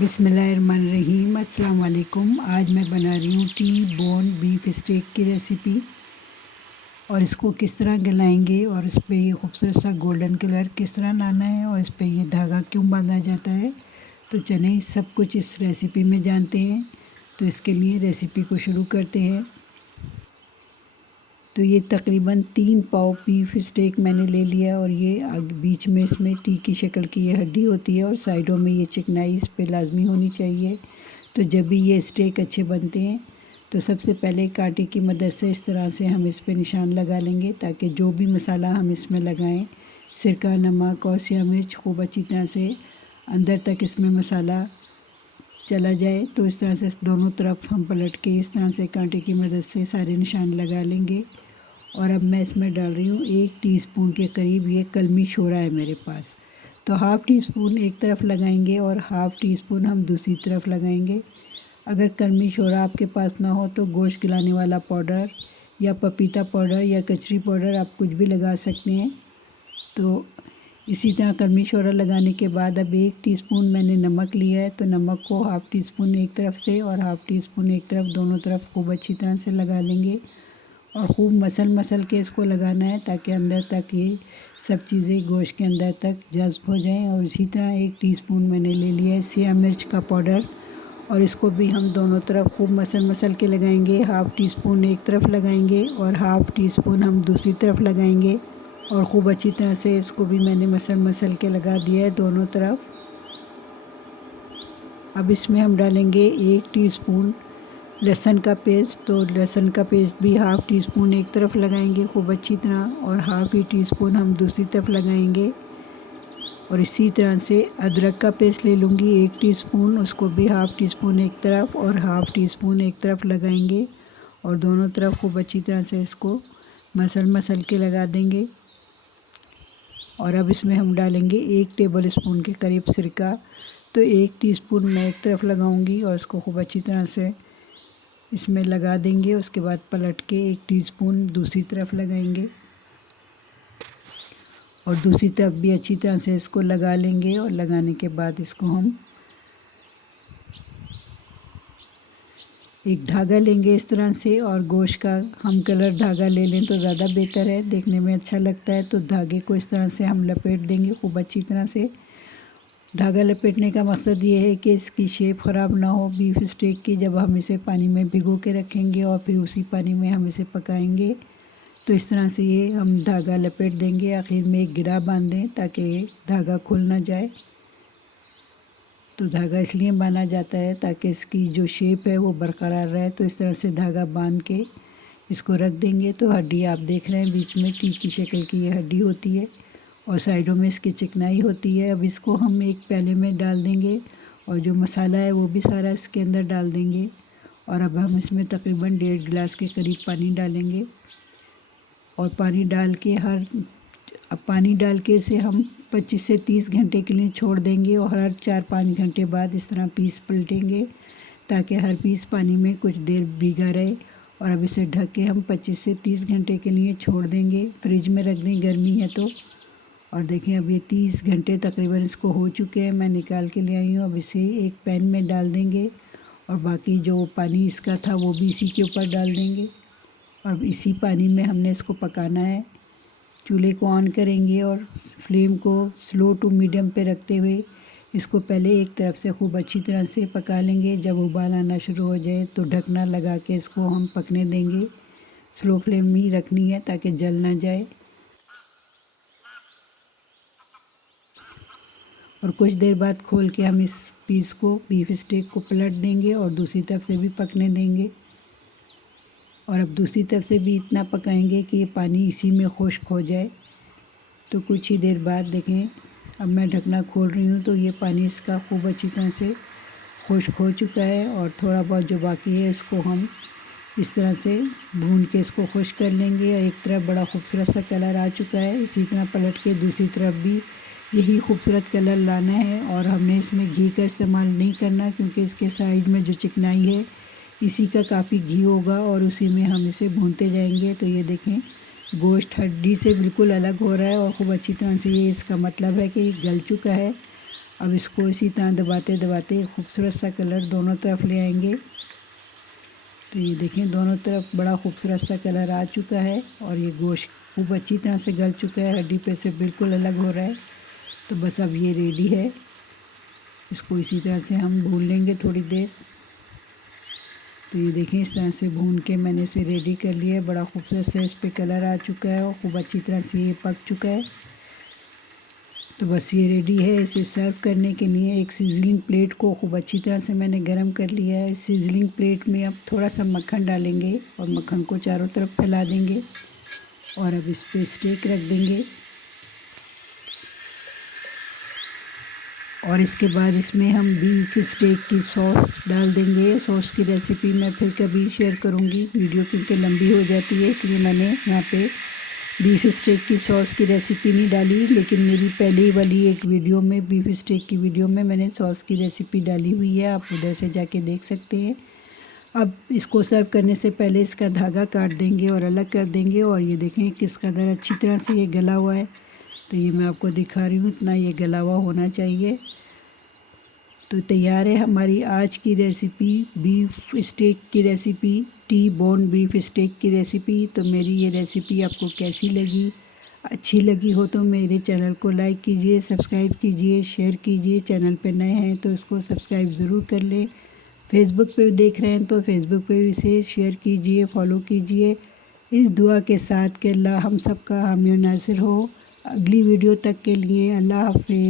बिस्मिल्लाहिर्रहमानिर्रहीम। अस्सलाम वालेकुम। आज मैं बना रही हूँ टी बोन बीफ स्टेक की रेसिपी। और इसको किस तरह गलाएंगे और इस पर ये खूबसूरत सा गोल्डन कलर किस तरह लाना है और इस पर ये धागा क्यों बांधा जाता है, तो चलें सब कुछ इस रेसिपी में जानते हैं। तो इसके लिए रेसिपी को शुरू करते हैं। तो ये तकरीबन 3 पाव बीफ स्टेक मैंने ले लिया और ये बीच में इसमें टी की शक्ल की ये हड्डी होती है और साइडों में ये चिकनाई इस पे लाजमी होनी चाहिए। तो जब भी ये स्टेक अच्छे बनते हैं तो सबसे पहले कांटे की मदद से इस तरह से हम इस पे निशान लगा लेंगे, ताकि जो भी मसाला हम इसमें लगाएं, सिरका, नमक और सिया मिर्च खूब अच्छी तरह से अंदर तक इसमें मसाला चला जाए। तो इस तरह से दोनों तरफ हम पलट के इस तरह से कांटे की मदद से सारे निशान लगा लेंगे। और अब मैं इसमें डाल रही हूँ 1 टीस्पून के करीब ये कलमी शोरा है मेरे पास। तो हाफ़ टी स्पून एक तरफ लगाएंगे और हाफ़ टी स्पून हम दूसरी तरफ लगाएंगे। अगर कलमी शोरा आपके पास ना हो तो गोश्त गलाने वाला पाउडर या पपीता पाउडर या कचरी पाउडर आप कुछ भी लगा सकते हैं। तो इसी तरह कलमी शोरा लगाने के बाद अब 1 टीस्पून मैंने नमक लिया है। तो नमक को हाफ़ टी स्पून एक तरफ से और हाफ़ टी स्पून एक तरफ, दोनों तरफ खूब अच्छी तरह से लगा लेंगे और खूब मसल के इसको लगाना है, ताकि अंदर तक ये सब चीज़ें गोश्त के अंदर तक जज़्ब हो जाएं। और इसी तरह 1 टीस्पून मैंने ले लिया है सिया मिर्च का पाउडर और इसको भी हम दोनों तरफ खूब मसल के लगाएंगे। हाफ़ टी स्पून एक तरफ लगाएंगे और हाफ़ टी स्पून हम दूसरी तरफ लगाएंगे और खूब अच्छी तरह से इसको भी मैंने मसल के लगा दिया है दोनों तरफ। अब इसमें हम डालेंगे 1 टीस्पून लहसुन का पेस्ट। तो लहसुन का पेस्ट भी हाफ़ टी स्पून एक तरफ लगाएंगे खूब अच्छी तरह और हाफ़ ही टी स्पून हम दूसरी तरफ लगाएंगे। और इसी तरह से अदरक का पेस्ट ले लूँगी 1 टीस्पून, उसको भी हाफ़ टी स्पून एक तरफ और हाफ़ टी स्पून एक तरफ लगाएंगे और दोनों तरफ खूब अच्छी तरह से इसको मसल के लगा देंगे। और अब इसमें हम डालेंगे 1 टेबल स्पून के करीब सिरका। तो 1 टीस्पून मैं एक तरफ लगाऊंगी और इसको खूब अच्छी तरह से इसमें लगा देंगे। उसके बाद पलट के 1 टीस्पून दूसरी तरफ लगाएंगे और दूसरी तरफ भी अच्छी तरह से इसको लगा लेंगे। और लगाने के बाद इसको हम एक धागा लेंगे इस तरह से और गोश्त का हम कलर धागा ले लें तो ज़्यादा बेहतर है, देखने में अच्छा लगता है। तो धागे को इस तरह से हम लपेट देंगे खूब अच्छी तरह से। धागा लपेटने का मकसद ये है कि इसकी शेप ख़राब ना हो बीफ स्टेक की, जब हम इसे पानी में भिगो के रखेंगे और फिर उसी पानी में हम इसे पकाएंगे। तो इस तरह से ये हम धागा लपेट देंगे, आखिर में एक गिरा बांध दें ताकि धागा खुल ना जाए। तो धागा इसलिए बांधा जाता है ताकि इसकी जो शेप है वो बरकरार रहे। तो इस तरह से धागा बांध के इसको रख देंगे। तो हड्डी आप देख रहे हैं बीच में टी की शक्ल की ये हड्डी होती है और साइडों में इसकी चिकनाई होती है। अब इसको हम एक प्याले में डाल देंगे और जो मसाला है वो भी सारा इसके अंदर डाल देंगे। और अब हम इसमें तकरीबन 1.5 गिलास के करीब पानी डालेंगे और पानी डाल के इसे हम 25 से 30 घंटे के लिए छोड़ देंगे और हर 4-5 घंटे बाद इस तरह पीस पलटेंगे ताकि हर पीस पानी में कुछ देर भीगा रहे। और अब इसे ढक के हम 25 से 30 घंटे के लिए छोड़ देंगे, फ्रिज में रख दें, गर्मी है तो। और देखें अब ये 30 घंटे तकरीबन इसको हो चुके हैं, मैं निकाल के ले आई हूँ। अब इसे एक पैन में डाल देंगे और बाकी जो पानी इसका था वो भी इसी के ऊपर डाल देंगे और इसी पानी में हमने इसको पकाना है। चूल्हे को ऑन करेंगे और फ्लेम को स्लो टू मीडियम पे रखते हुए इसको पहले एक तरफ से खूब अच्छी तरह से पका लेंगे। जब उबाल आना शुरू हो जाए तो ढकना लगा के इसको हम पकने देंगे। स्लो फ्लेम में ही रखनी है ताकि जल ना जाए। और कुछ देर बाद खोल के हम इस पीस को, बीफ स्टेक को पलट देंगे और दूसरी तरफ से भी पकने देंगे। और अब दूसरी तरफ से भी इतना पकाएंगे कि ये पानी इसी में खुश्क हो जाए। तो कुछ ही देर बाद देखें, अब मैं ढकना खोल रही हूँ तो ये पानी इसका खूब अच्छी तरह से खुश्क हो चुका है और थोड़ा बहुत जो बाकी है इसको हम इस तरह से भून के इसको खुश्क कर लेंगे। एक तरफ बड़ा खूबसूरत सा कलर आ चुका है, इसी तरह पलट के दूसरी तरफ भी यही खूबसूरत कलर लाना है। और हमने इसमें घी का इस्तेमाल नहीं करना क्योंकि इसके साइड में जो चिकनाई है इसी का काफ़ी घी होगा और उसी में हम इसे भूनते जाएंगे। तो ये देखें गोश्त हड्डी से बिल्कुल अलग हो रहा है और ख़ूब अच्छी तरह से, ये इसका मतलब है कि ये गल चुका है। अब इसको इसी तरह दबाते दबाते खूबसूरत सा कलर दोनों तरफ ले आएंगे। तो ये देखें दोनों तरफ बड़ा खूबसूरत सा कलर आ चुका है और ये गोश्त खूब अच्छी तरह से गल चुका है, हड्डी पे से बिल्कुल अलग हो रहा है। तो बस अब ये रेडी है। इसको इसी तरह से हम भून लेंगे थोड़ी देर। तो ये देखें इस तरह से भून के मैंने इसे रेडी कर लिया है। बड़ा खूबसूरत से इस पर कलर आ चुका है और खूब अच्छी तरह से ये पक चुका है। तो बस ये रेडी है। इसे सर्व करने के लिए एक सीजलिंग प्लेट को खूब अच्छी तरह से मैंने गरम कर लिया है। सीजलिंग प्लेट में अब थोड़ा सा मक्खन डालेंगे और मक्खन को चारों तरफ फैला देंगे और अब इस पर स्टेक रख देंगे। और इसके बाद इसमें हम बीफ स्टेक की सॉस डाल देंगे। सॉस की रेसिपी मैं फिर कभी शेयर करूँगी, वीडियो क्योंकि लंबी हो जाती है, इसलिए मैंने यहाँ पे बीफ स्टेक की सॉस की रेसिपी नहीं डाली। लेकिन मेरी पहले वाली एक वीडियो में, बीफ स्टेक की वीडियो में, मैंने सॉस की रेसिपी डाली हुई है, आप उधर से जाके देख सकते हैं। अब इसको सर्व करने से पहले इसका धागा काट देंगे और अलग कर देंगे। और ये देखें किस कदर अच्छी तरह से ये गला हुआ है। तो ये मैं आपको दिखा रही हूँ, इतना ये गला हुआ होना चाहिए। तो तैयार है हमारी आज की रेसिपी, बीफ स्टेक की recipe, T bone beef steak की रेसिपी। तो मेरी ये रेसिपी आपको कैसी लगी? अच्छी लगी हो तो मेरे चैनल को लाइक कीजिए, सब्सक्राइब कीजिए, शेयर कीजिए। चैनल पे नए हैं तो इसको सब्सक्राइब ज़रूर कर लें। फेसबुक पे देख रहे हैं तो फेसबुक पे भी इसे शेयर कीजिए, फॉलो कीजिए। इस दुआ के साथ कि अल्लाह हम सब का हामी नासिर हो। अगली वीडियो तक के लिए अल्लाह हाफ़िज़।